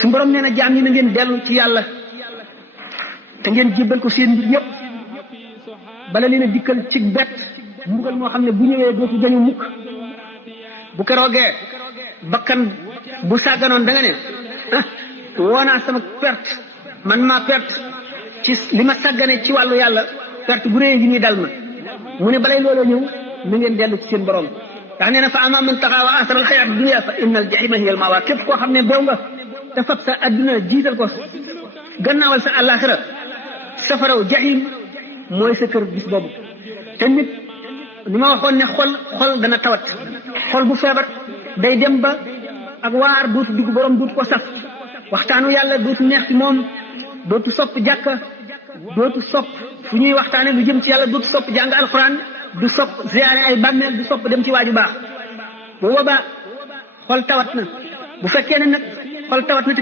su borom nee na jaam ñi na ngeen dellu ci yàlla te ngeen jébbal ko seen mbir yëpp bala leen a dikkal ci bett mbugal moo xam ne bu ñëwee dootu dañu mukk bu keroogee bakkan bu sàgganoon da nga ne woonaa sama perte man maa perte ci li ma sàggane ci wàllu yàlla perte bu réy yi ñuy dal ma mu ne balay looloo ñëw na ngeen dellu ci seen borom ndax nee na fa ama man taxaa wa asara al xayaat dunia fa inna al jahima hiya al mawa képp koo xam ne bew nga te fab sa adduna jiital ko gannaawal sa àllaaxira safaraw jahim mooy sa kër bis boobu te nit li ma waxoon ne xol dana tawat xol bu feebar day dem ba ak waar dootu dugg borom dootu ko saf waxtaanu yàlla dootu neex ci moom dootu sopp jàkka dootu sopp fu ñuy waxtaane lu jëm ci yàlla dootu sopp jàng alxuraan du sopp ziyaare ay bàmmeel du sopp dem ci waaju baax bu boobaa xol tawat na bu fekkee ne nag xol tawat na